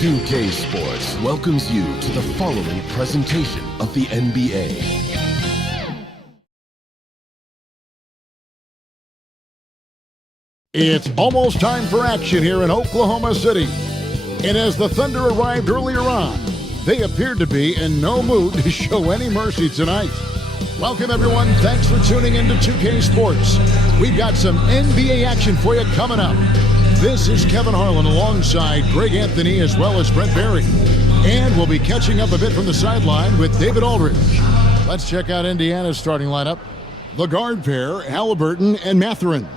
2K Sports welcomes you to the following presentation of the NBA. It's almost time for action here in Oklahoma City. And as the Thunder arrived earlier on, they appeared to be in no mood to show any mercy tonight. Welcome, everyone. Thanks for tuning in to 2K Sports. We've got some NBA action for you coming up. This is Kevin Harlan alongside Greg Anthony as well as Brent Barry. And we'll be catching up a bit from the sideline with David Aldridge. Let's check out Indiana's starting lineup. The guard pair, Haliburton and Mathurin.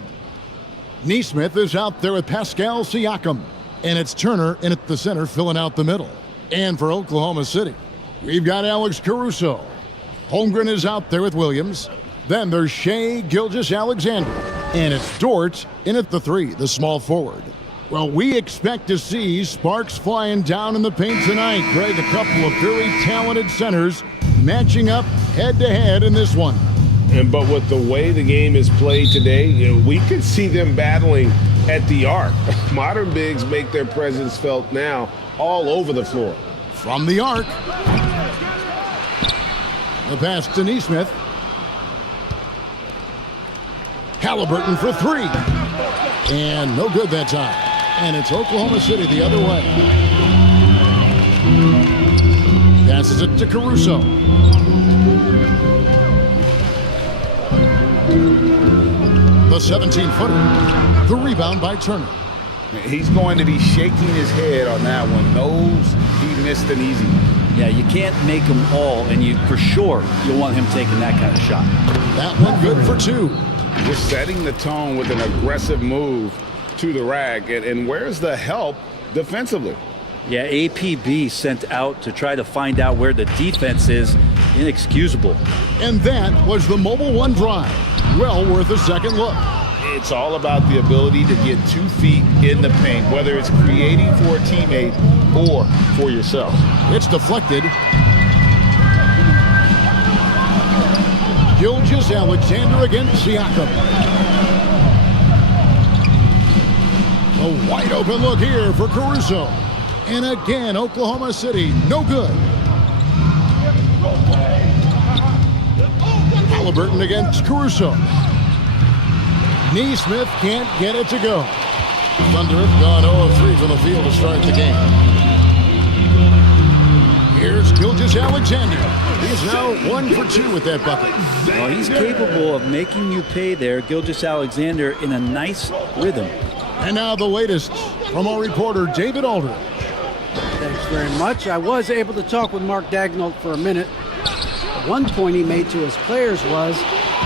Nesmith is out there with Pascal Siakam. And it's Turner in at the center filling out the middle. And for Oklahoma City, we've got Alex Caruso. Holmgren is out there with Williams. Then there's Shai Gilgeous-Alexander. And it's Dort in at the three, the small forward. Well, we expect to see sparks flying down in the paint tonight. Greg, a couple of very talented centers matching up head-to-head in this one. But with the way the game is played today, we could see them battling at the arc. Modern bigs make their presence felt now all over the floor. From the arc. The pass to Nesmith. Haliburton for three. And no good that time. And it's Oklahoma City the other way. Passes it to Caruso. The 17-footer. The rebound by Turner. He's going to be shaking his head on that one. Knows he missed an easy one. Yeah, you can't make them all, and for sure you'll want him taking that kind of shot. That one good for two. Just setting the tone with an aggressive move to the rack. And where's the help defensively? Yeah, APB sent out to try to find out where the defense is. Inexcusable. And that was the Mobile One drive. Well worth a second look. It's all about the ability to get 2 feet in the paint, whether it's creating for a teammate or for yourself. It's deflected. Gilgeous-Alexander against Siakam. A wide open look here for Caruso. And again, Oklahoma City, no good. Haliburton against Caruso. Nesmith can't get it to go. Thunder have gone 0 of 3 from the field to start the game. Here's Gilgeous-Alexander. He's now 1 for 2 with that bucket. Well, he's capable of making you pay there, Gilgeous-Alexander, in a nice rhythm. And now the latest from our reporter, David Aldridge. Thanks very much. I was able to talk with Mark Daigneault for a minute. One point he made to his players was,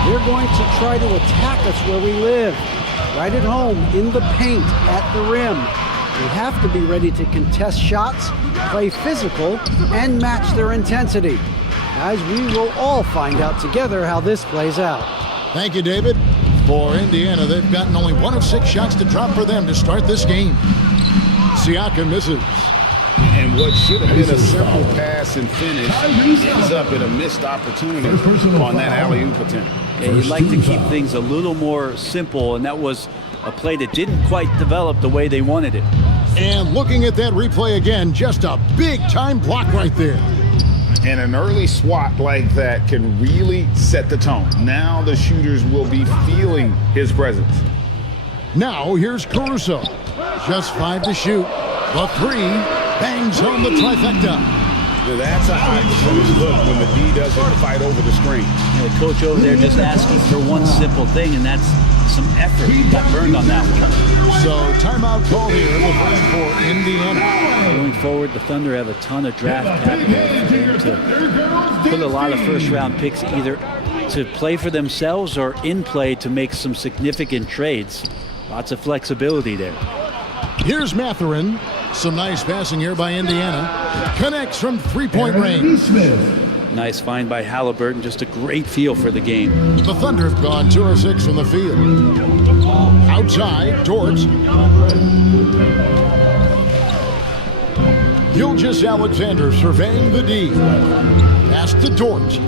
they're going to try to attack us where we live, right at home, in the paint, at the rim. We have to be ready to contest shots, play physical, and match their intensity. Guys, we will all find out together how this plays out. Thank you, David. For Indiana, they've gotten only 1 of 6 shots to drop for them to start this game. Siakam misses. And what should have been a simple pass and finish ends up in a missed opportunity on that alley-oop attempt. Yeah, you'd like to keep things a little more simple, and that was a play that didn't quite develop the way they wanted it. And looking at that replay again, just a big-time block right there. And an early swat like that can really set the tone. Now the shooters will be feeling his presence. Now here's Caruso. Just 5 to shoot. The 3 bangs home the trifecta. That's a high percentage look when the D doesn't fight over the screen. The coach over there just asking for one simple thing, and that's some effort. He got burned on that one. So timeout call here in the first for Indiana. Going forward, the Thunder have a ton of draft capital for them to put a lot of first-round picks either to play for themselves or in play to make some significant trades. Lots of flexibility there. Here's Mathurin. Some nice passing here by Indiana. Connects from 3-point range. Nice find by Haliburton. Just a great feel for the game. The Thunder have gone 2 of 6 from the field. Outside, Dort. Gilgeous-Alexander surveying the D. Pass to Dort.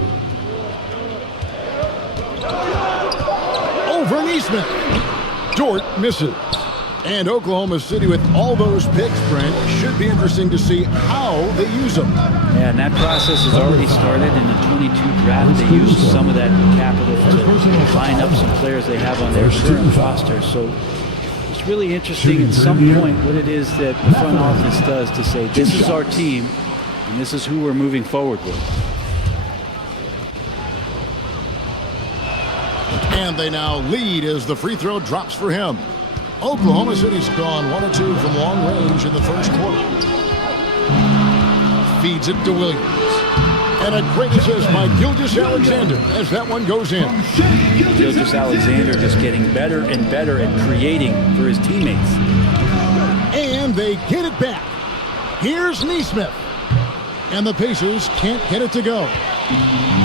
Over Nesmith. Dort misses. And Oklahoma City with all those picks, Brent, should be interesting to see how they use them. Yeah, and that process has already started in the 22 draft. They used some of that capital to line up some players they have on their current roster. So it's really interesting at some point what it is that the front office does to say, this is our team, and this is who we're moving forward with. And they now lead as the free throw drops for him. Oklahoma City's gone 1 of 2 from long range in the first quarter. Feeds it to Williams. And a great assist by Gilgeous-Alexander as that one goes in. Gilgeous-Alexander just getting better and better at creating for his teammates. And they get it back. Here's Nesmith. And the Pacers can't get it to go.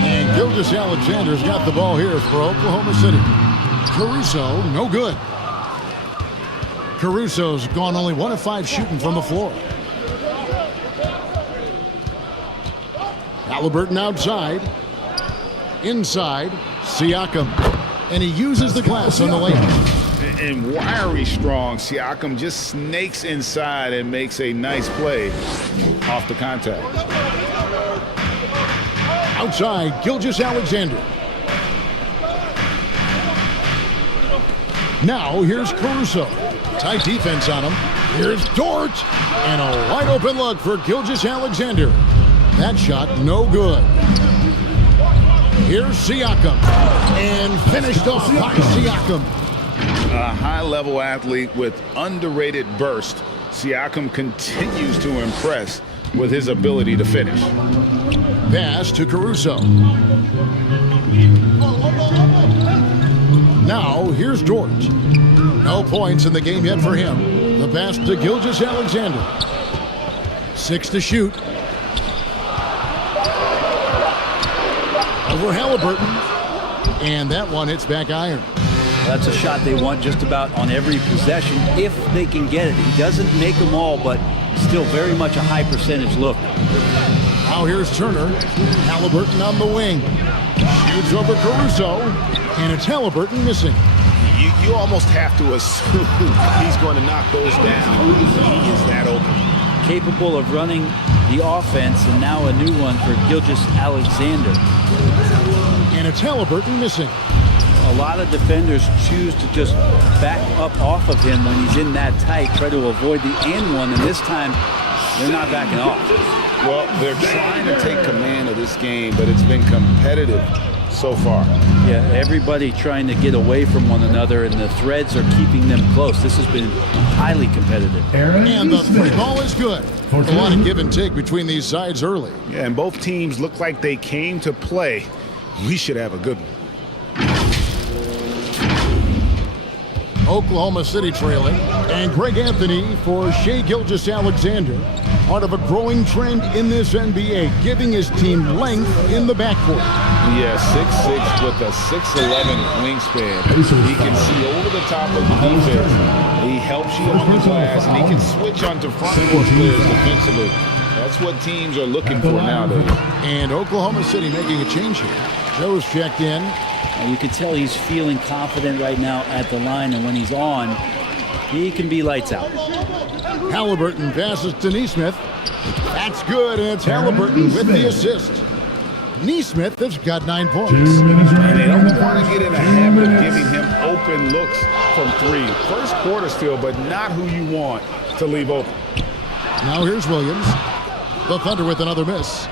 And Gilgeous-Alexander's got the ball here for Oklahoma City. Caruso, no good. Caruso's gone only 1 of 5 shooting from the floor. Haliburton outside. Inside, Siakam. And he uses the glass on the lane. And wiry strong, Siakam just snakes inside and makes a nice play off the contact. Outside, Gilgeous-Alexander. Now here's Caruso. Tight defense on him. Here's Dort. And a wide open look for Gilgeous-Alexander. That shot no good. Here's Siakam. And finished off by Siakam. A high-level athlete with underrated burst. Siakam continues to impress with his ability to finish. Pass to Caruso. Now here's Dort. No points in the game yet for him. The pass to Gilgeous-Alexander. 6 to shoot. Over Haliburton. And that one hits back iron. That's a shot they want just about on every possession if they can get it. He doesn't make them all, but still very much a high percentage look. Now here's Turner. Haliburton on the wing. Shoots over Caruso. And it's Haliburton missing. You almost have to assume he's going to knock those down. He is that open. Capable of running the offense, and now a new one for Gilgeous-Alexander. And it's Haliburton missing. A lot of defenders choose to just back up off of him when he's in that tight, try to avoid the and one, and this time they're not backing off. Well, they're trying to take command of this game, but it's been competitive so far. Yeah, everybody trying to get away from one another, and the threads are keeping them close. This has been highly competitive. And the three ball is good. A lot of give and take between these sides early. Yeah, and both teams look like they came to play. We should have a good one. Oklahoma City trailing, and Greg Anthony for Shai Gilgeous-Alexander, part of a growing trend in this NBA, giving his team length in the backcourt. Yeah, 6'6" with a 6'11" wingspan. He can see over the top of the defense. He helps you on the glass, and he can switch onto front court players defensively. That's what teams are looking for nowadays. And Oklahoma City making a change here. Joe's checked in. And you can tell he's feeling confident right now at the line, and when he's on, he can be lights out. Haliburton passes to Nesmith. That's good, and it's Haliburton with the assist. Nesmith has got 9 points. And they don't want to get in a habit of giving him open looks from 3. First quarter still, but not who you want to leave open. Now here's Williams. The Thunder with another miss.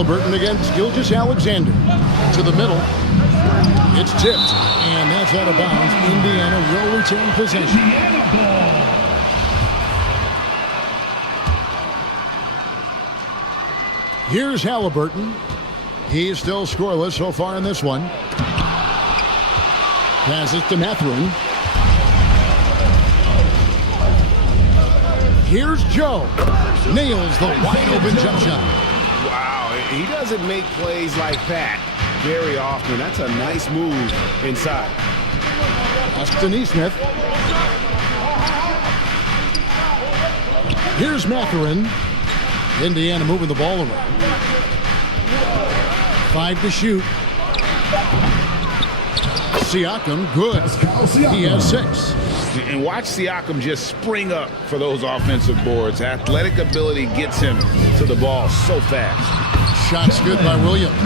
Haliburton against Gilgeous-Alexander. To the middle. It's tipped, and that's out of bounds. Indiana will retain possession. Here's Haliburton. He's still scoreless so far in this one. Passes to Mathurin. Here's Joe. Nails the wide open jump shot. Wow, he doesn't make plays like that very often. That's a nice move inside. That's to Nesmith. Here's Mathurin. Indiana moving the ball around. 5 to shoot. Siakam, good. He has 6. And watch Siakam just spring up for those offensive boards. Athletic ability gets him to the ball so fast. Shots good by Williams.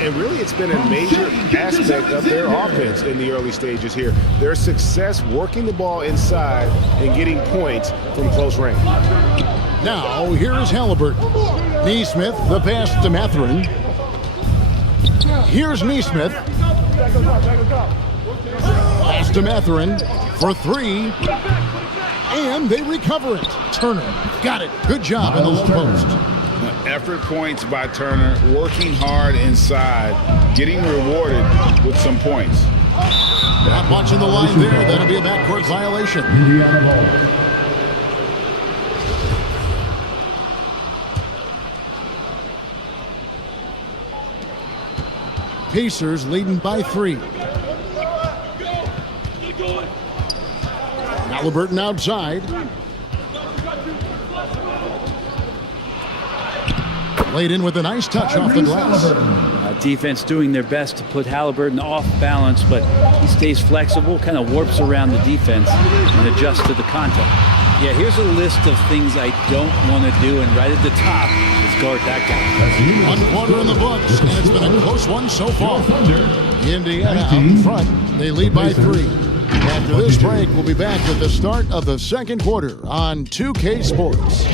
And really, it's been a major aspect of their offense in the early stages here. Their success working the ball inside and getting points from close range. Now, here is Haliburton. Neesmith, the pass to Mathurin. Here's Neesmith. Pass to Mathurin for 3. And they recover it. Turner got it. Good job in the low post. Effort points by Turner, working hard inside, getting rewarded with some points. Not much in the line there. That'll be a backcourt violation. Pacers leading by 3. Haliburton outside. Laid in with a nice touch off the glass. Defense doing their best to put Haliburton off balance, but he stays flexible, kind of warps around the defense and adjusts to the contact. Yeah, here's a list of things I don't want to do, and right at the top is guard that guy. 1 quarter in the books, and it's been a close one so far. Indiana out in front. They lead by 3. After this break, we'll be back with the start of the second quarter on 2K Sports.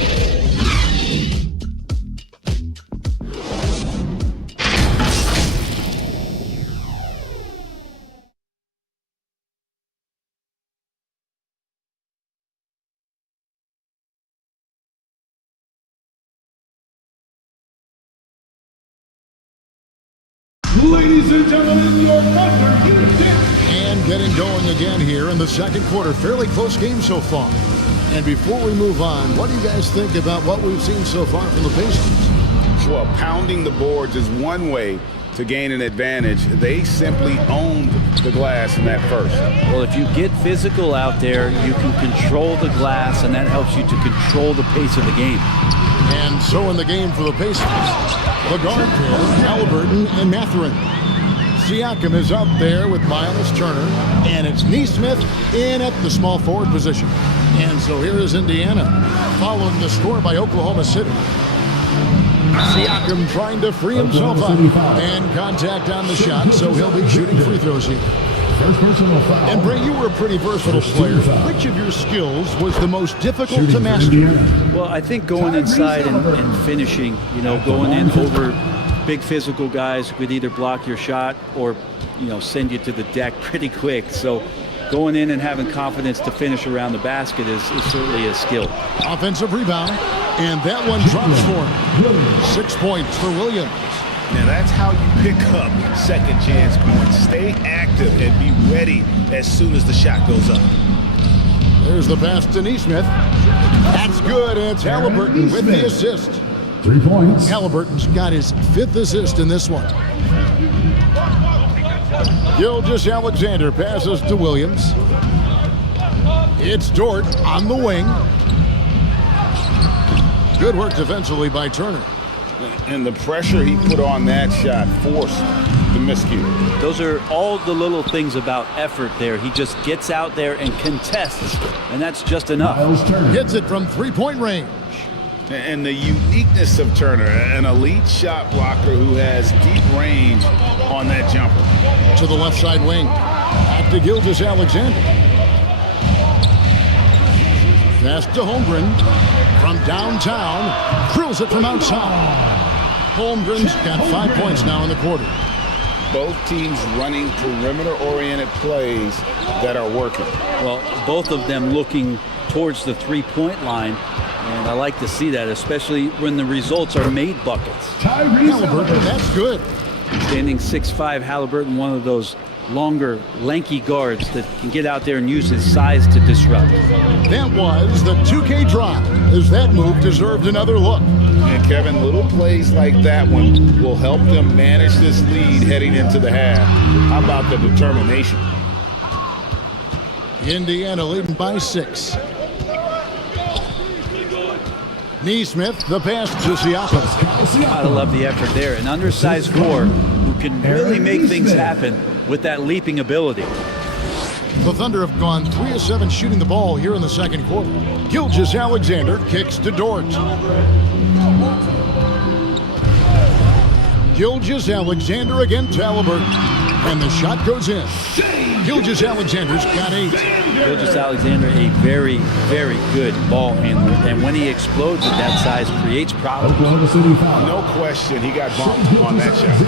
Ladies and gentlemen, your Thunder Houston. And getting going again here in the second quarter. Fairly close game so far. And before we move on, what do you guys think about what we've seen so far from the Pacers? Well, pounding the boards is one way to gain an advantage. They simply owned the glass in that first. Well, if you get physical out there, you can control the glass, and that helps you to control the pace of the game. And so in the game for the Pacers, the guard pair, Haliburton and Mathurin. Siakam is up there with Miles Turner, and it's Neesmith in at the small forward position. And so here is Indiana, following the score by Oklahoma City. Siakam trying to free himself up, and contact on the shot, so he'll be shooting free throws here. And Bray, you were a pretty versatile player. Which of your skills was the most difficult to master? Well, I think going inside and finishing, going in over big physical guys who could either block your shot or, send you to the deck pretty quick. So going in and having confidence to finish around the basket is certainly a skill. Offensive rebound, and that one drops for him. 6 points for Williams. Now that's how you pick up second chance points. Stay active and be ready as soon as the shot goes up. There's the pass to Neesmith. That's good, and it's Haliburton with the assist. 3 points. Haliburton's got his 5th assist in this one. Gilgeous-Alexander passes to Williams. It's Dort on the wing. Good work defensively by Turner. And the pressure he put on that shot forced the miscue. Those are all the little things about effort there. He just gets out there and contests, and that's just enough. Hits it from 3-point range. And the uniqueness of Turner, an elite shot blocker who has deep range on that jumper. To the left side wing. Back to Gilgeous-Alexander. Pass to Holmgren from downtown. Drills it from outside. Holmgren's got 5 points now in the quarter. Both teams running perimeter-oriented plays that are working. Well, both of them looking towards the three-point line. And I like to see that, especially when the results are made buckets. Haliburton, that's good. Standing 6'5", Haliburton, one of those longer, lanky guards that can get out there and use his size to disrupt. That was the 2K drive, as that move deserved another look. And Kevin, little plays like that one will help them manage this lead heading into the half. How about the determination? Indiana leading by 6. Neesmith, the pass to Siakam. Gotta love the effort there. An undersized 4 who can really make things happen with that leaping ability. The Thunder have gone 3 of 7 shooting the ball here in the second quarter. Gilgeous-Alexander kicks to Dort. Gilgeous-Alexander against Haliburton. And the shot goes in. Gilgeous-Alexander's got 8. Gilgeous-Alexander, a very, very good ball handler. And when he explodes at that size, creates problems. No question, he got bumped on that shot.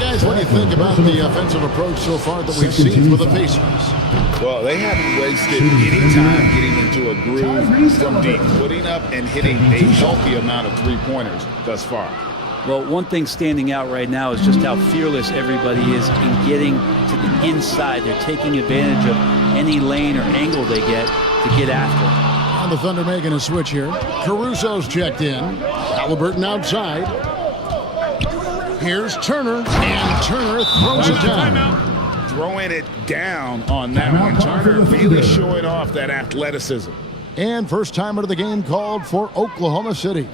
Guys, what do you think about the offensive approach so far that we've seen for the Pacers? Well, they haven't wasted any time getting into a groove from deep, putting up and hitting a healthy amount of three-pointers thus far. Well, one thing standing out right now is just how fearless everybody is in getting to the inside. They're taking advantage of any lane or angle they get to get after. And the Thunder making a switch here. Caruso's checked in. Haliburton outside. Here's Turner, and Turner throws it down. Throwing it down on that one. Turner really showing off that athleticism. And first time out of the game called for Oklahoma City.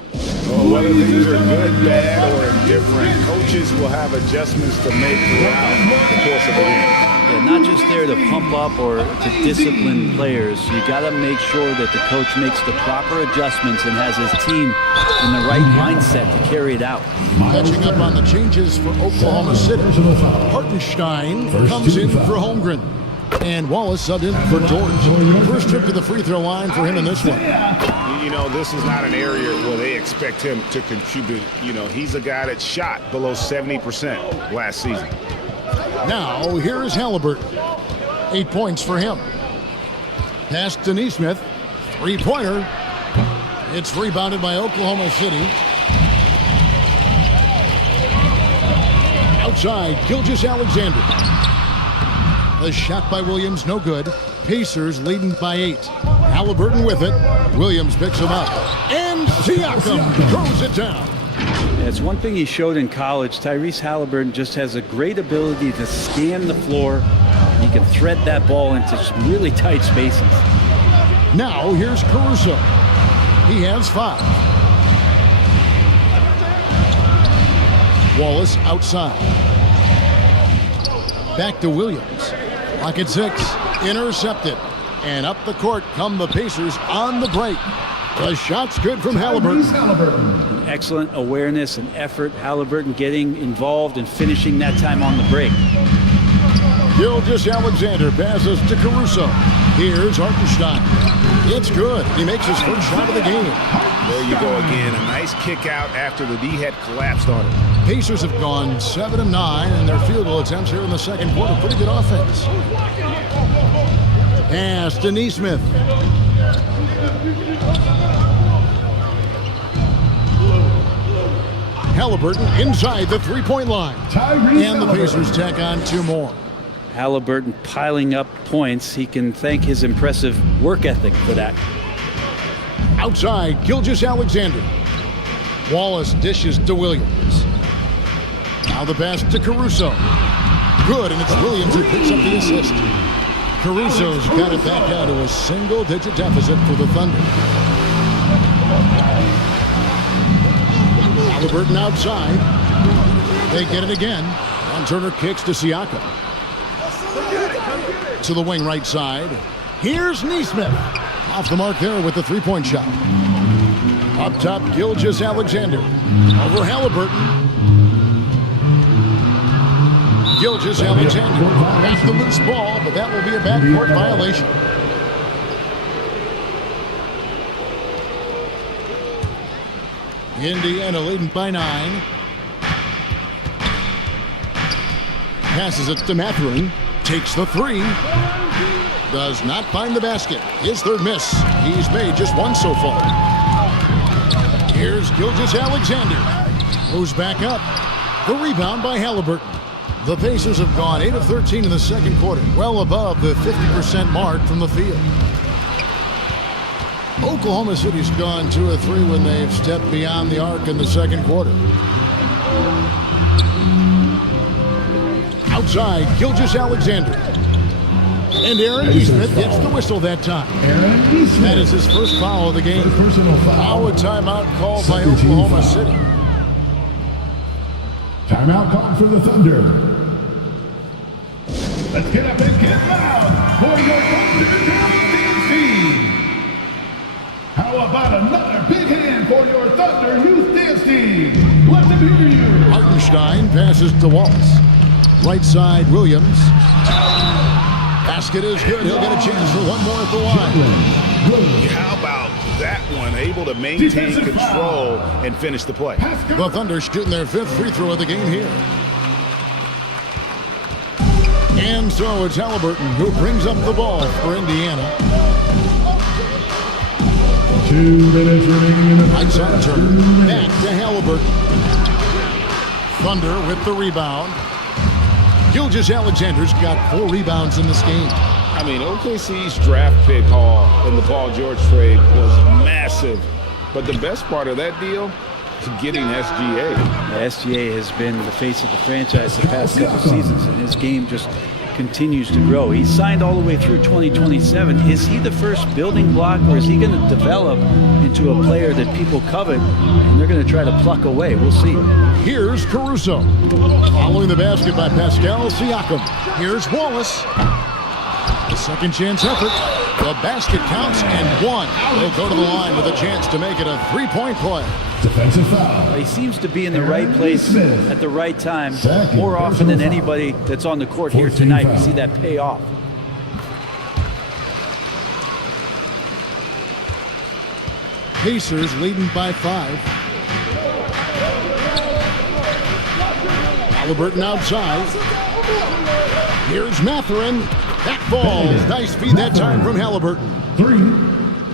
Well, whether things are good, bad, or indifferent, coaches will have adjustments to make throughout the course of the game. Yeah, not just there to pump up or to discipline players. You got to make sure that the coach makes the proper adjustments and has his team in the right mindset to carry it out. Catching up on the changes for Oklahoma City. Hartenstein comes in for Holmgren. And Wallace subbed in for Dort. First trip to the free throw line for him in this one. You know, this is not an area where they expect him to contribute. You know, he's a guy that shot below 70% last season. Now, here is Haliburton. 8 points for him. Pass to Neesmith. Three-pointer. It's rebounded by Oklahoma City. Outside, Gilgeous-Alexander. The shot by Williams, no good. Pacers leading by 8. Haliburton with it. Williams picks him up. And Siakam throws it down. It's one thing he showed in college. Tyrese Haliburton just has a great ability to scan the floor. He can thread that ball into some really tight spaces. Now here's Caruso. He has 5. Wallace outside. Back to Williams. Clock at 6. Intercepted. And up the court come the Pacers on the break. The shot's good from Haliburton. Excellent awareness and effort. Haliburton getting involved and finishing that time on the break. Gilgeous-Alexander passes to Caruso. Here's Hartenstein. It's good. He makes his first shot of the game. There you go again. A nice kick out after the D had collapsed on it. Pacers have gone 7 of 9 in their field goal attempts here in the second quarter. Pretty good offense. Pass to Neesmith. Haliburton inside the three-point line. And the Pacers tack on 2 more. Haliburton piling up points. He can thank his impressive work ethic for that. Outside, Gilgeous-Alexander. Wallace dishes to Williams. Now the pass to Caruso. Good, and it's Williams who picks up the assist. Caruso's got it back down to a single-digit deficit for the Thunder. Haliburton outside. They get it again. And Turner kicks to Siakam. To the wing right side. Here's Neesmith. Off the mark there with the three-point shot. Up top, Gilgeous-Alexander. Over Haliburton. Gilgeous-Alexander got the loose ball, but that will be a backcourt violation. Indiana leading by 9. Passes it to Mathurin. Takes the 3. Does not find the basket. His third miss. He's made just 1 so far. Here's Gilgeous-Alexander. Moves back up. The rebound by Haliburton. The Pacers have gone 8 of 13 in the second quarter, well above the 50% mark from the field. Oklahoma City's gone 2 of 3 when they've stepped beyond the arc in the second quarter. Outside, Gilgeous-Alexander. And Aaron Smith gets the whistle that time. That is his first foul of the game. Now a timeout called by Oklahoma City. Timeout called for the Thunder. Let's get up and get loud for your Thunder Youth Team. How about another big hand for your Thunder Youth Dance Team? Let them hear you. Hartenstein passes to Waltz. Right side, Williams. Basket is good. He'll get a chance for one more at the line. How about that one? Able to maintain control and finish the play. The Thunder shooting their 5th free throw of the game here. And so it's Haliburton who brings up the ball for Indiana. 2 minutes remaining in the Lights on turn. Back to Haliburton. Thunder with the rebound. Gilgeous-Alexander's got 4 rebounds in this game. I mean, OKC's draft pick haul in the Paul George trade was massive. But the best part of that deal is getting SGA. SGA has been the face of the franchise the past couple seasons, and his game just continues to grow. He's signed all the way through 2027. Is he the first building block, or is he going to develop into a player that people covet and they're going to try to pluck away? We'll see. Here's Caruso. Following the basket by Pascal Siakam. Here's Wallace. The second chance effort. The basket counts and one. He'll go to the line with a chance to make it a 3-point play. Defensive foul. He seems to be in the right place at the right time more often than anybody that's on the court here tonight. We see that pay off. Pacers leading by 5. Haliburton outside. Here's Mathurin. That falls. Nice feed that time from Haliburton. 3.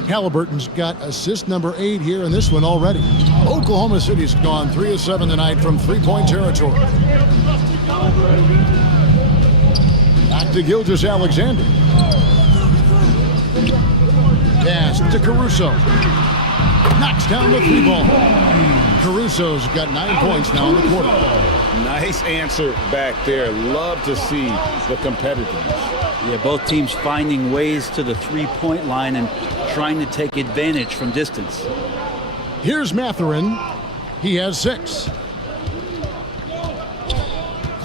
Haliburton's got assist number 8 here in this one already. Oklahoma City's gone 3 of 7 tonight from 3-point territory. Back to Gilgeous-Alexander. Pass to Caruso. Knocks down the 3 ball. Caruso's got 9 points now in the quarter. Nice answer back there. Love to see the competitiveness. Yeah, both teams finding ways to the 3-point line and trying to take advantage from distance. Here's Mathurin. He has 6.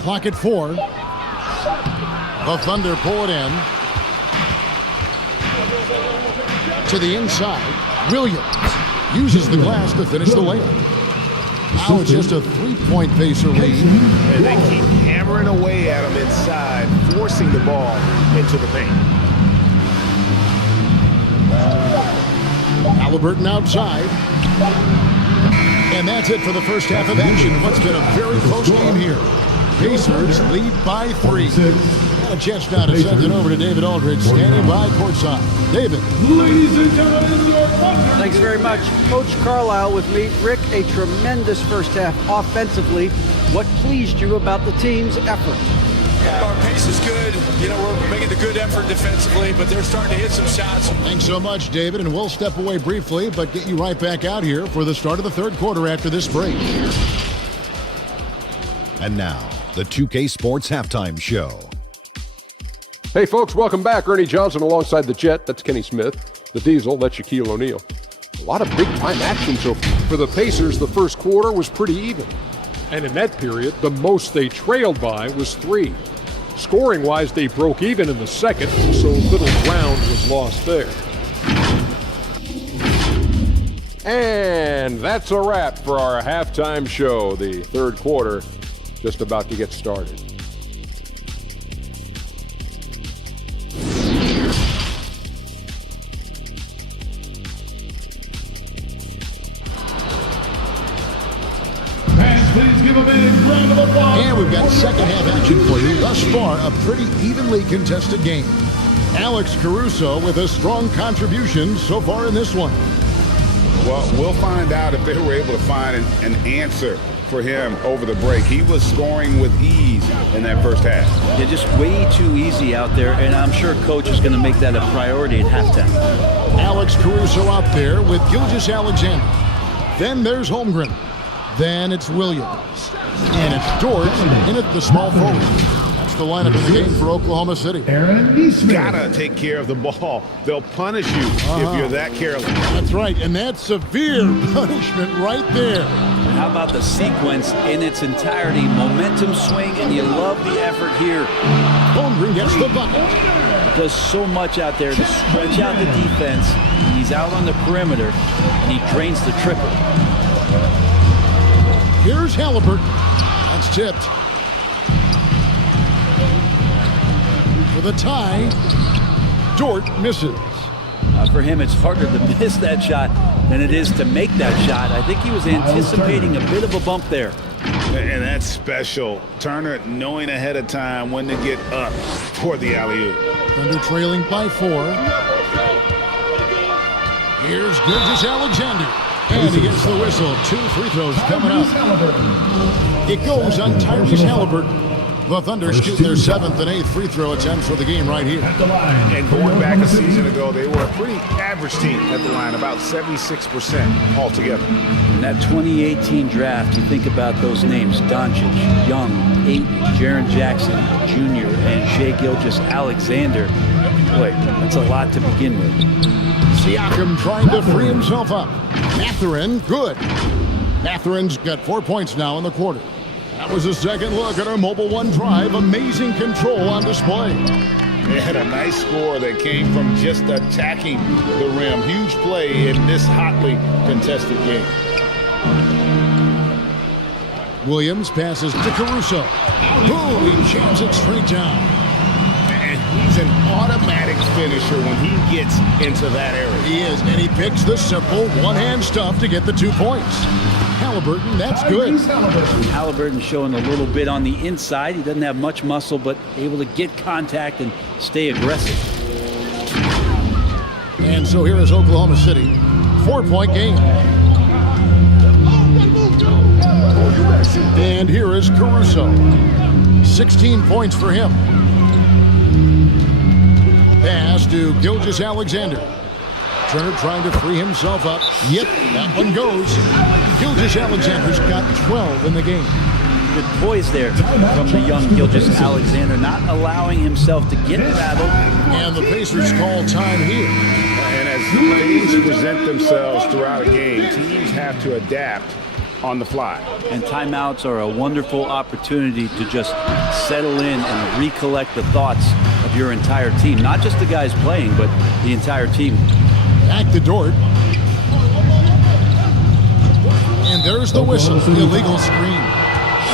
Clock at 4. The Thunder pull it in. To the inside. Williams uses the glass to finish the layup. Now it's just a 3-point Pacer lead. And they keep hammering away at him inside, forcing the ball into the paint. Haliburton outside. And that's it for the first half of action. What's been a very close game here. Pacers lead by 3. Got a chance now to send it over to David Aldridge, standing by courtside. David. Ladies and gentlemen, your Thunder. Thanks very much. Coach Carlisle with me. Rick, a tremendous first half offensively. What pleased you about the team's effort? Our pace is good. You know, we're making a good effort defensively, but they're starting to hit some shots. Thanks so much, David, and we'll step away briefly, but get you right back out here for the start of the third quarter after this break. And now, the 2K Sports Halftime Show. Hey folks, welcome back. Ernie Johnson alongside the Jet. That's Kenny Smith. The Diesel, that's Shaquille O'Neal. A lot of big-time action. So for the Pacers, the first quarter was pretty even. And in that period, the most they trailed by was 3. Scoring-wise, they broke even in the second, so little ground was lost there. And that's a wrap for our halftime show. The third quarter just about to get started. Please give a big round of applause. And we've got second half action for you. Thus far, a pretty evenly contested game. Alex Caruso with a strong contribution so far in this one. Well, we'll find out if they were able to find an answer for him over the break. He was scoring with ease in that first half. Yeah, just way too easy out there, and I'm sure Coach is going to make that a priority at halftime. Alex Caruso out there with Gilgeous-Alexander. Then there's Holmgren. Then it's Williams. And it's George in at the small forward. That's the lineup in the game for Oklahoma City. Gotta take care of the ball. They'll punish you if you're that careless. That's right, and that's severe punishment right there. How about the sequence in its entirety? Momentum swing, and you love the effort here. Holmgren gets the bucket. Does so much out there to stretch out the defense. He's out on the perimeter, and he drains the triple. Here's Haliburton. That's tipped. For the tie, Dort misses. For him, it's harder to miss that shot than it is to make that shot. I think he was anticipating a bit of a bump there. And that's special. Turner knowing ahead of time when to get up for the alley-oop. Thunder trailing by 4. Here's Gilgeous-Alexander. And he gets the whistle. 2 free throws coming up. It goes on Tyrese Haliburton. The Thunder shoot their 7th and 8th free throw attempts for the game right here. And going back a season ago, they were a pretty average team at the line, about 76% altogether. In that 2018 draft, you think about those names: Doncic, Young, Ayton, Jaren Jackson Jr., and Shai Gilgeous-Alexander. Boy, that's a lot to begin with. Siakam trying to free himself up. Mathurin, good. Mathurin's got 4 points now in the quarter. That was a second look at our Mobile One drive. Amazing control on display. They had a nice score that came from just attacking the rim. Huge play in this hotly contested game. Williams passes to Caruso. Boom, he jams it straight down. And he's an automatic finisher when he gets into that area. He is, and he picks the simple one-hand stuff to get the 2 points. Haliburton, that's good. Haliburton showing a little bit on the inside. He doesn't have much muscle, but able to get contact and stay aggressive. And so here is Oklahoma City. 4-point game. And here is Caruso. 16 points for him. Pass to Gilgeous-Alexander. Turner trying to free himself up. Yep, that one goes. Gilgeous-Alexander's got 12 in the game. Good poise there from the young Gilgeous-Alexander, not allowing himself to get rattled. And the Pacers call time here. And as plays present themselves throughout a game, teams have to adapt on the fly. And timeouts are a wonderful opportunity to just settle in and recollect the thoughts of your entire team. Not just the guys playing, but the entire team. Back to Dort. And there's the whistle. Illegal screen.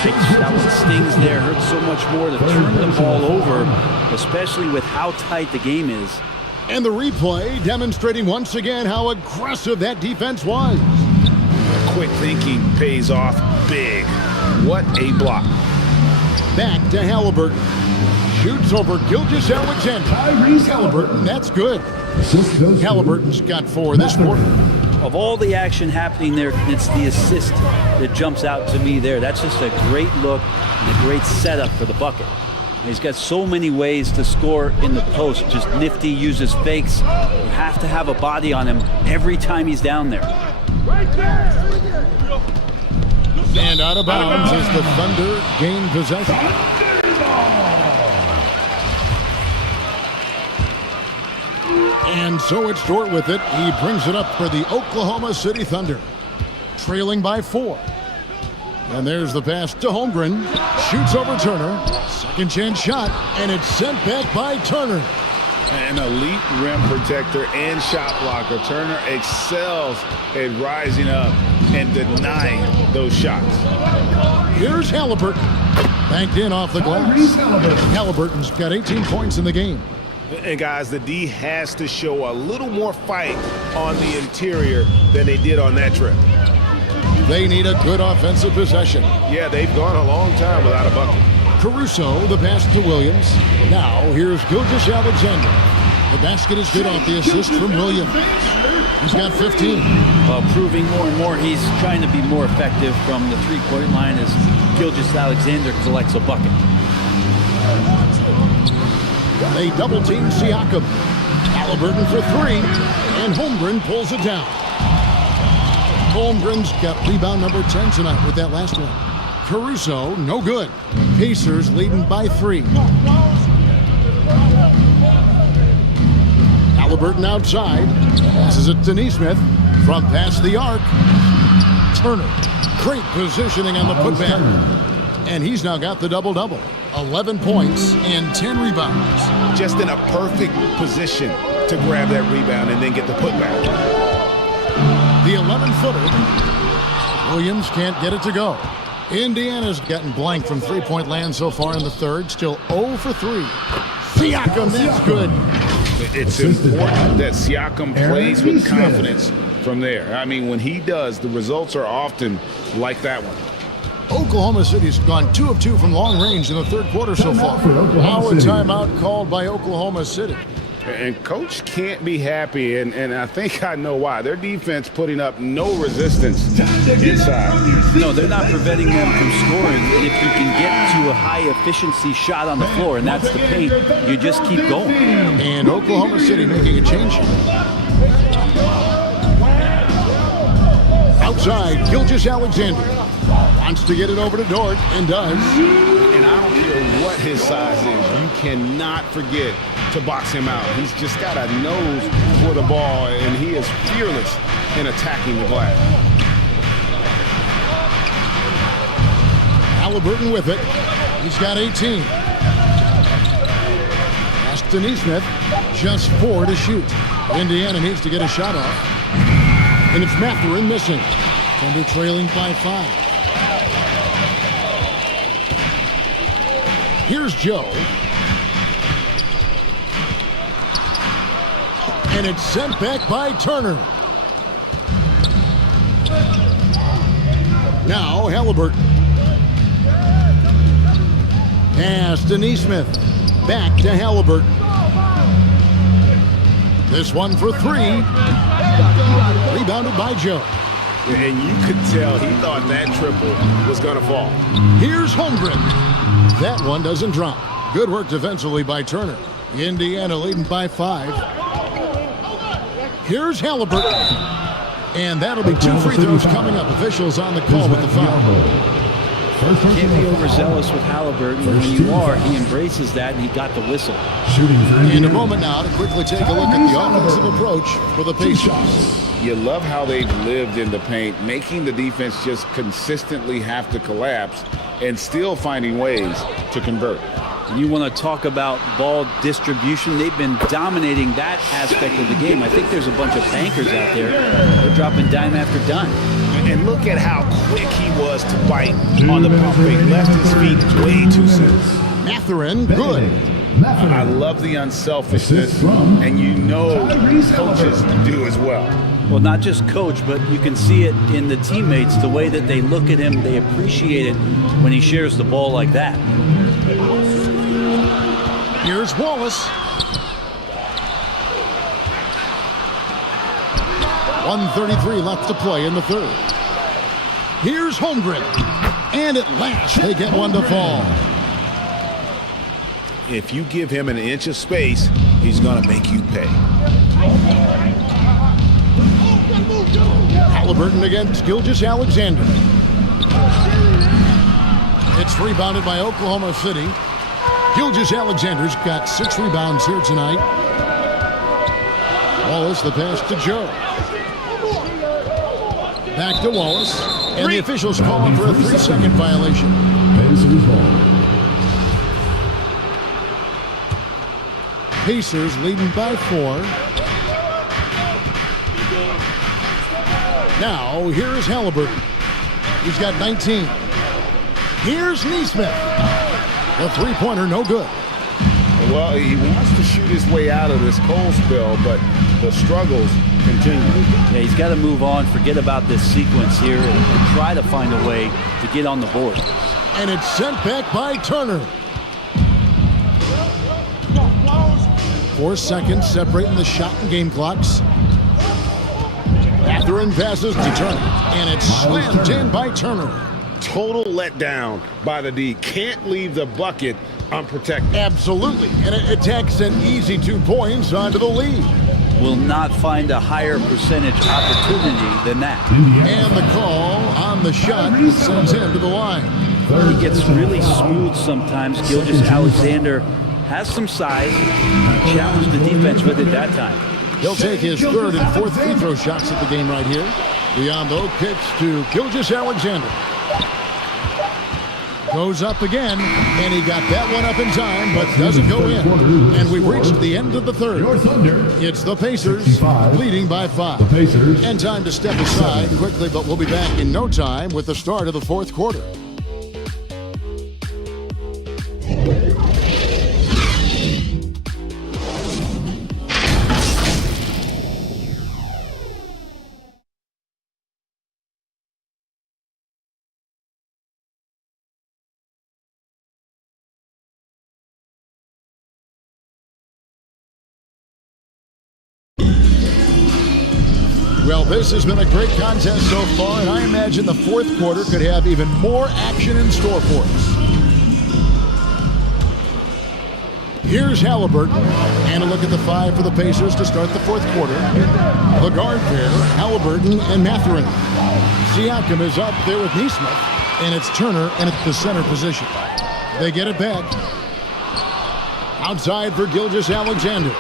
That one stings there. Hurts so much more to turn the ball over, especially with how tight the game is. And the replay demonstrating once again how aggressive that defense was. Quick thinking pays off big. What a block. Back to Haliburton. Shoots over Gilgeous-Alexander. Tyrese Haliburton, that's good. Haliburton's got 4 this quarter. Of all the action happening there, it's the assist that jumps out to me there. That's just a great look and a great setup for the bucket. And he's got so many ways to score in the post. Just nifty, uses fakes. You have to have a body on him every time he's down there. And out of bounds as the Thunder gain possession. And so it's Dort with it. He brings it up for the Oklahoma City Thunder. Trailing by 4. And there's the pass to Holmgren. Shoots over Turner. Second chance shot. And it's sent back by Turner. An elite rim protector and shot blocker. Turner excels at rising up and denying those shots. Here's Haliburton. Banked in off the glass. Haliburton's got 18 points in the game. And guys, the D has to show a little more fight on the interior than they did on that trip. They need a good offensive possession. Yeah, they've gone a long time without a bucket. Caruso, the pass to Williams. Now, here's Gilgeous-Alexander. The basket is good off the assist from Williams. He's got 15. Proving more and more he's trying to be more effective from the three-point line as Gilgeous-Alexander collects a bucket. They double-team Siakam. Haliburton for 3, and Holmgren pulls it down. Holmgren's got rebound number 10 tonight with that last one. Caruso, no good. Pacers leading by 3. Haliburton outside. Passes it to Nesmith. From past the arc. Turner. Great positioning on the putback. And he's now got the double-double. 11 points and 10 rebounds. Just in a perfect position to grab that rebound and then get the putback. The 11-footer. Williams can't get it to go. Indiana's gotten blank from three-point land so far in the third. Still 0 for 3. Siakam, that's good. It's important that Siakam plays with confidence from there. I mean, when he does, the results are often like that one. Oklahoma City's gone 2 of 2 from long range in the third quarter so far. Now a timeout called by Oklahoma City. And Coach can't be happy, and I think I know why. Their defense putting up no resistance inside. No, they're not preventing them from scoring. And if you can get to a high-efficiency shot on the floor, and that's the paint, you just keep going. And Oklahoma City making a change here. Outside, Gilgeous-Alexander wants to get it over to Dort, and does. And I don't care what his size is, you cannot forget to box him out. He's just got a nose for the ball, and he is fearless in attacking the glass. Haliburton with it. He's got 18. Pass to Nesmith. Just 4 to shoot. Indiana needs to get a shot off. And it's Mathurin missing. Thunder trailing by 5. Here's Joe. And it's sent back by Turner. Now Haliburton. Pass to Nesmith. Back to Haliburton. This one for 3. Rebounded by Joe. And you could tell he thought that triple was going to fall. Here's Holmgren. That one doesn't drop. Good work defensively by Turner. Indiana leading by 5. Here's Haliburton. And that'll be 2 free throws coming up. Officials on the call with the foul. Can't be overzealous with Haliburton. When you are, he embraces that, and he got the whistle. In a moment now to quickly take a look at the offensive approach for the Pacers. You love how they've lived in the paint, making the defense just consistently have to collapse and still finding ways to convert. You want to talk about ball distribution. They've been dominating that aspect of the game. I think there's a bunch of bankers out there. They're dropping dime after dime. And look at how quick he was to bite on the pump fake. Left his feet way too soon. Mathurin, good. I love the unselfishness, and you know coaches do as well. Well, not just coach, but you can see it in the teammates, the way that they look at him. They appreciate it when he shares the ball like that. Here's Wallace. 1:33 left to play in the third. Here's Holmgren. And at last, they get one to fall. If you give him an inch of space, he's going to make you pay. Haliburton against Gilgeous-Alexander. It's rebounded by Oklahoma City. Gilgeous-Alexander's got 6 rebounds here tonight. Wallace, the pass to Joe. Back to Wallace. And the officials calling for a 3-second violation. Pacers leading by 4. Now, here's Haliburton. He's got 19. Here's Nesmith. The three-pointer, no good. Well, he wants to shoot his way out of this cold spell, but the struggles continue. Yeah, he's got to move on, forget about this sequence here, and try to find a way to get on the board. And it's sent back by Turner. 4 seconds separating the shot and game clocks. Mathurin passes to Turner, and it's slammed in by Turner. Total letdown by the D. Can't leave the bucket unprotected. Absolutely, and it attacks an easy 2 points onto the lead. Will not find a higher percentage opportunity than that. And the call on the shot sends him to the line. He gets really smooth sometimes. Gilgeous-Alexander has some size. He challenged the defense with it that time. He'll take his third and fourth free throw shots at the game right here. Biyombo kicks to Gilgeous-Alexander. Goes up again, and he got that one up in time, but doesn't go in. And we've reached the end of the third. It's the Pacers leading by 5. And time to step aside quickly, but we'll be back in no time with the start of the fourth quarter. Well, this has been a great contest so far, and I imagine the fourth quarter could have even more action in store for us. Here's Haliburton, and a look at the 5 for the Pacers to start the fourth quarter. The guard pair, Haliburton and Mathurin. Siakam is up there with Nesmith, and it's Turner in at the center position. They get it back. Outside for Gilgeous-Alexander.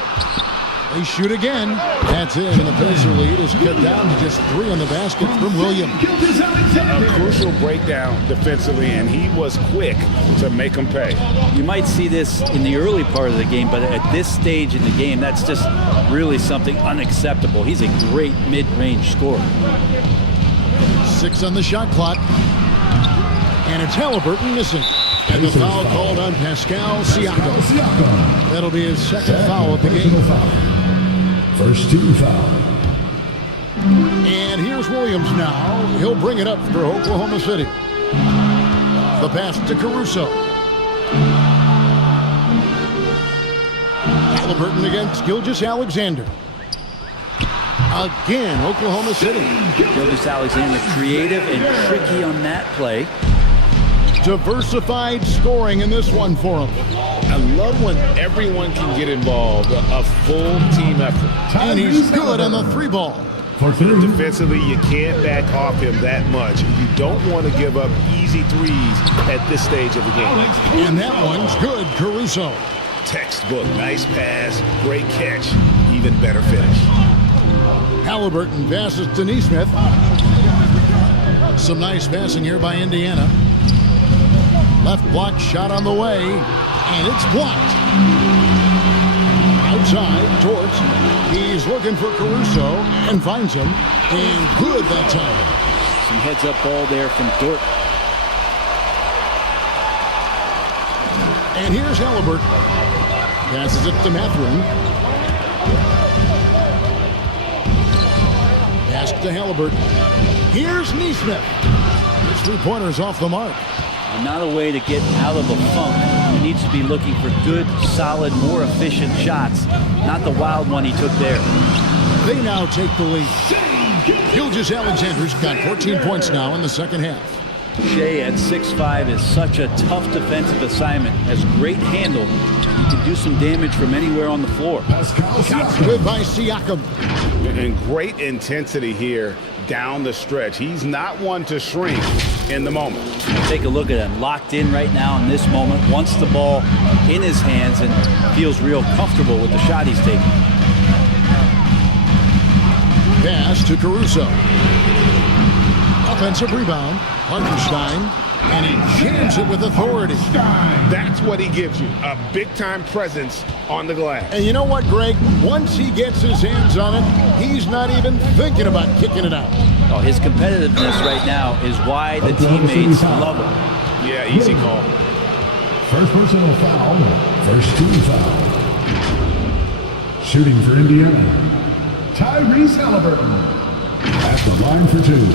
They shoot again. That's in, and the Pacer lead is cut down to just 3 on the basket from Williams. A crucial breakdown defensively, and he was quick to make them pay. You might see this in the early part of the game, but at this stage in the game, that's just really something unacceptable. He's a great mid-range scorer. 6 on the shot clock. And it's Haliburton missing. And the foul called on Pascal Siakam. That'll be his second foul of the game. First 2 foul. And here's Williams now. He'll bring it up for Oklahoma City. The pass to Caruso. Haliburton against Gilgeous-Alexander. Again, Oklahoma City. Gilgeous-Alexander creative and tricky on that play. Diversified scoring in this one for him. I love when everyone can get involved, a full team effort. And he's good on the 3 ball. Defensively, you can't back off him that much. You don't want to give up easy threes at this stage of the game. And that one's good, Caruso. Textbook, nice pass, great catch, even better finish. Haliburton passes to Nesmith. Some nice passing here by Indiana. Left block shot on the way, and it's blocked. Outside, Torts. He's looking for Caruso and finds him. And good that time. Some heads-up ball there from Dort. And here's Haliburton. Passes it to Mathurin. Pass to Haliburton. Here's Nesmith. His 3-pointer's off the mark. Not a way to get out of a funk. He needs to be looking for good, solid, more efficient shots, not the wild one he took there. They now take the lead. Gilgeous-Alexander's got 14 points now in the second half. Shai at 6'5" is such a tough defensive assignment. Has great handle. He can do some damage from anywhere on the floor. Shots good by Siakam. And great intensity here down the stretch. He's not one to shrink in the moment. Take a look at him, locked in right now in this moment, wants the ball in his hands and feels real comfortable with the shot he's taking. Pass to Caruso. Offensive rebound, Hartenstein, and he jams it with authority. That's what he gives you, a big-time presence on the glass. And you know what, Greg? Once he gets his hands on it, he's not even thinking about kicking it out. Oh, his competitiveness right now is why the teammates love him. Yeah, easy call. First personal foul, first 2 foul. Shooting for Indiana, Tyrese Haliburton at the line for 2.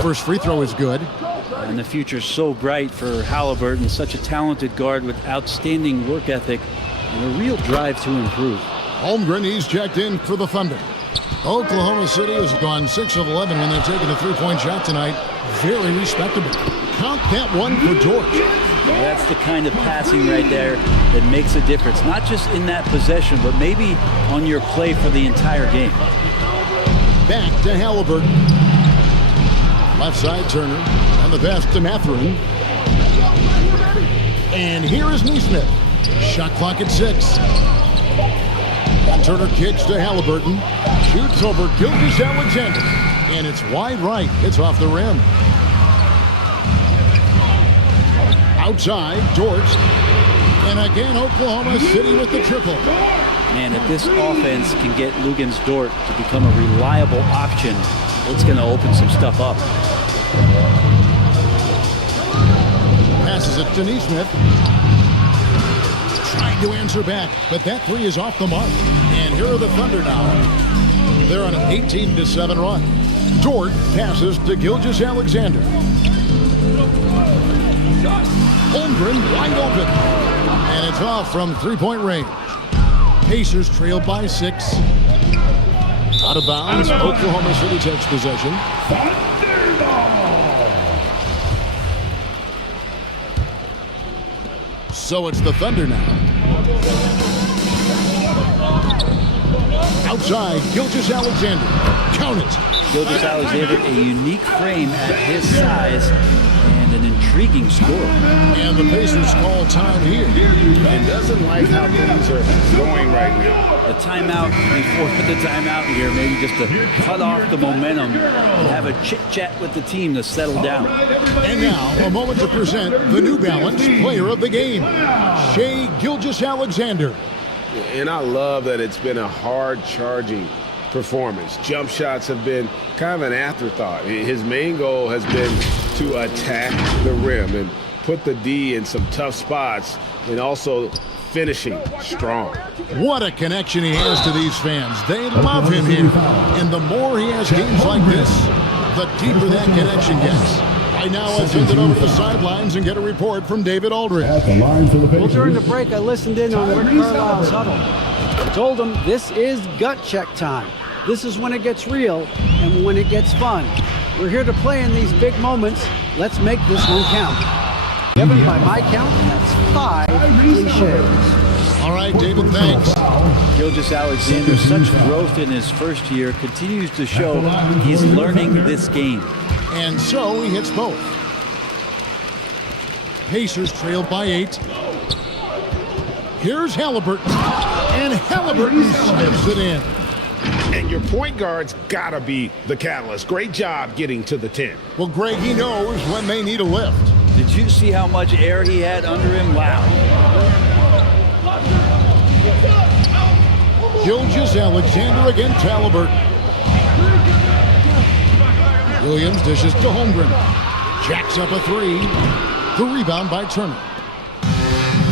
First free throw is good. And the future's so bright for Haliburton, such a talented guard with outstanding work ethic and a real drive to improve. Holmgren, he's checked in for the Thunder. Oklahoma City has gone 6 of 11 when they've taken a 3-point shot tonight. Very respectable. Count that one for George. Well, that's the kind of passing right there that makes a difference, not just in that possession, but maybe on your play for the entire game. Back to Haliburton. Left side Turner. On the pass to Mathurin. And here is Neesmith. Shot clock at 6. And Turner kicks to Haliburton. Shoots over Gilgeous-Alexander. And it's wide right. It's off the rim. Outside, George. And again, Oklahoma City with the triple. Man, if this offense can get Luguentz Dort to become a reliable option, it's going to open some stuff up. Passes it to Neesmith. Trying to answer back, but that three is off the mark. And here are the Thunder now. They're on an 18-7 run. Dort passes to Gilgeous-Alexander. Holmgren wide open. And it's off from three-point range. Pacers trail by 6. Out of bounds. Oklahoma City takes possession. So it's the Thunder now. Outside, Gilgeous-Alexander. Count it. Gilgeous-Alexander, a unique frame at his size and an intriguing score. And the Pacers call time here. And doesn't like how things are going right now. A timeout before the timeout here, maybe just to cut off the momentum and have a chit-chat with the team to settle down. And now, a moment to present the New Balance Player of the Game, Shai Gilgeous-Alexander. And I love that it's been a hard-charging performance. Jump shots have been kind of an afterthought. His main goal has been to attack the rim and put the D in some tough spots and also finishing strong. What a connection he has to these fans. They love him here. And the more he has games like this, the deeper that connection gets. Right now, let's send it over to the sidelines and get a report from David Aldridge. Well, during the break, I listened in on Rick Carlisle's huddle. I told him this is gut check time. This is when it gets real and when it gets fun. We're here to play in these big moments. Let's make this one count. Kevin, by my count, that's 5 cliches. All right, David, thanks. Gilgeous-Alexander, such growth in his first year, continues to show he's learning this game. And so he hits both. Pacers trail by 8. Here's Haliburton. And Haliburton slips it in. And your point guard's got to be the catalyst. Great job getting to the 10. Well, Greg, he knows when they need a lift. Did you see how much air he had under him? Wow. Gilgeous-Alexander against Haliburton. Williams dishes to Holmgren. Jacks up a 3. The rebound by Turner.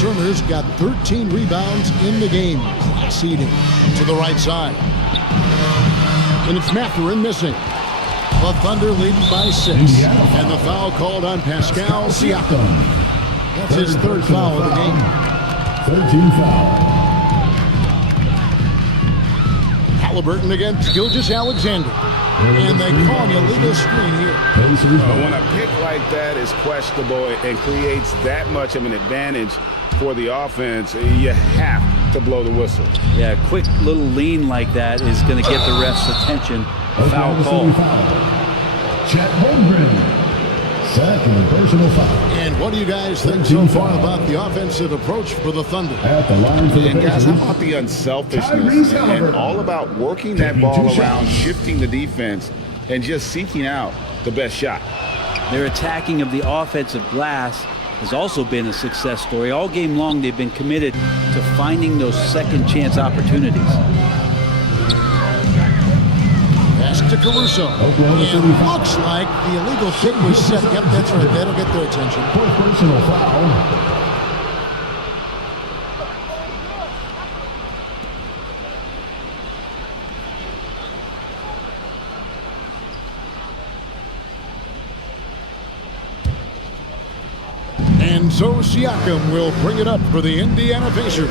Turner's got 13 rebounds in the game. Class eating to the right side. And it's Mathurin missing. The Thunder leading by 6. And the foul called on Pascal Siakam. That's his third foul of the game. 13 foul. Haliburton against Gilgeous-Alexander. And they call an illegal screen here. When a pick like that is questionable and creates that much of an advantage for the offense, you have to blow the whistle. Yeah, a quick little lean like that is going to get the ref's attention. Foul call. Chet Holmgren, second personal foul. And what do you guys think so far about the offensive approach for the Thunder? At the line for the And guys, Pacers, how about the unselfishness and all about working that ball around, shifting the defense, and just seeking out the best shot. Their attacking of the offensive glass has also been a success story. All game long, they've been committed to finding those second chance opportunities. Pass to Caruso. And looks like the illegal kick was set. Yep, that's right. That'll get their attention. fourth personal foul. And so Siakam will bring it up for the Indiana Pacers.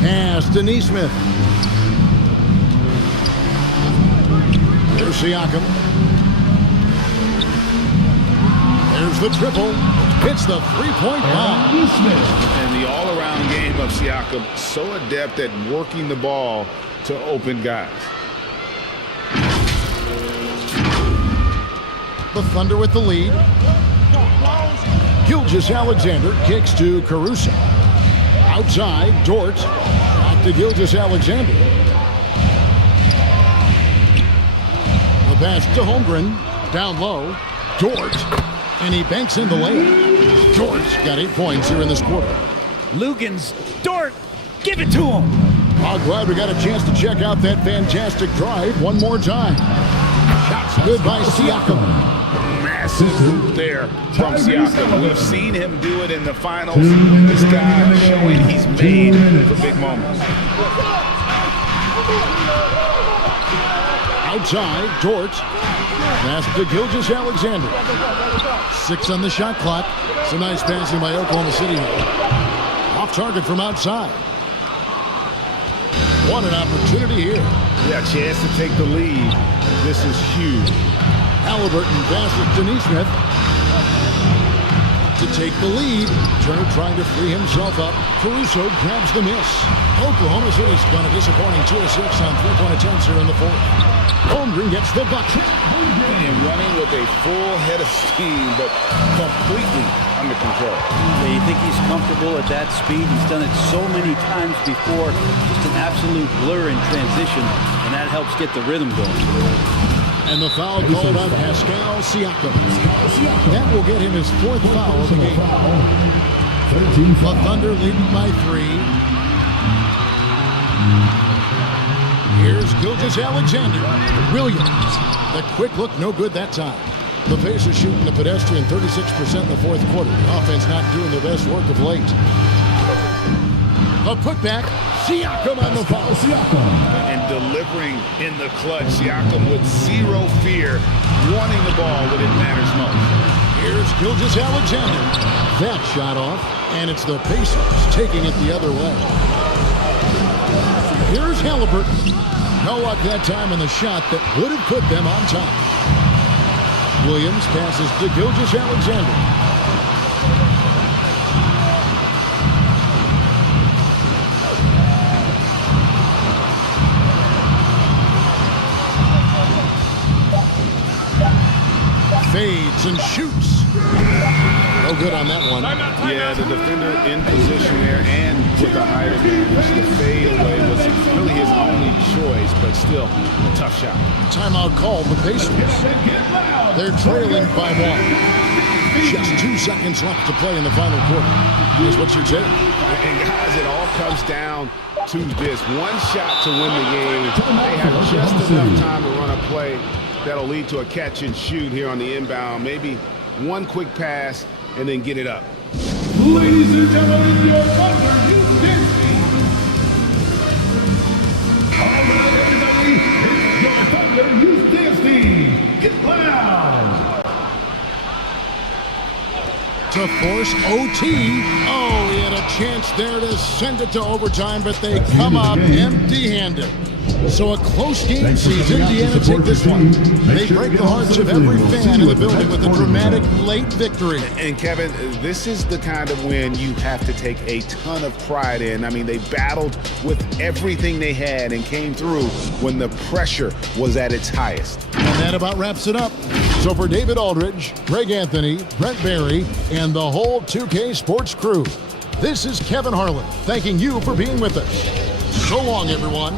Pass to Neesmith. There's Siakam. There's the triple. Hits the three-point bomb. And the all-around game game of Siakam, so adept at working the ball to open guys. The Thunder with the lead. Gilgeous-Alexander kicks to Caruso. Outside, Dort. Back to Gilgeous-Alexander. The pass to Holmgren. Down low. Dort. And he banks in the layup. Dort's got 8 points here in this quarter. Lugans, Dort, give it to him. I'm glad we got a chance to check out that fantastic drive one more time. Shots good by Siakam. Massive move there from Siakam. We've seen him do it in the finals. This guy showing he's made for big moments. Outside, Dort. Pass to Gilgeous-Alexander. 6 on the shot clock. Some nice passing by Oklahoma City. Off target from outside. What an opportunity here. Yeah, chance to take the lead. This is huge. Haliburton passes to Neesmith to take the lead. Turner trying to free himself up. Caruso grabs the miss. Oklahoma City's gone a disappointing 2 of 6 on 3-point attempts here in the fourth. Holmgren gets the bucket. And running with a full head of steam, but completely under control. Yeah, you think he's comfortable at that speed. He's done it so many times before. Just an absolute blur in transition, and that helps get the rhythm going. And the foul called on Pascal Siakam. That will get him his 4th foul of the game. The Thunder leading by 3. Here's Gilgeous-Alexander. Williams. The quick look, no good that time. The Pacers shooting the pedestrian 36% in the fourth quarter. The offense not doing their best work of late. A putback. Siakam on the foul. And delivering in the clutch. Siakam with zero fear, wanting the ball when it matters most. Here's Gilgeous-Alexander. That shot off, and it's the Pacers taking it the other way. Here's Haliburton. No luck that time in the shot that would have put them on top. Williams passes to Gilgeous-Alexander. Fades and shoots. No good on that one. Yeah, the defender in position there and with the height advantage. The fade away was really his only choice, but still a tough shot. Timeout called the Pacers. They're trailing by 1. Just 2 seconds left to play in the final quarter. Here's what you're saying. And guys, it all comes down to this. One shot to win the game. They have just enough time to run a play that'll lead to a catch and shoot here on the inbound. Maybe one quick pass and then get it up. Ladies and gentlemen, your Thunder Youth Dance Team. All right, everybody, it's your Thunder Youth Dance Team. Get loud. To force OT. Oh, he had a chance there to send it to overtime, but they come up empty-handed. So a close game sees Indiana take this one. They break the hearts of every fan in the building with a dramatic late victory. And Kevin, this is the kind of win you have to take a ton of pride in. I mean, they battled with everything they had and came through when the pressure was at its highest. And that about wraps it up. So for David Aldridge, Greg Anthony, Brent Barry, and the whole 2K Sports crew, this is Kevin Harlan thanking you for being with us. So long, everyone.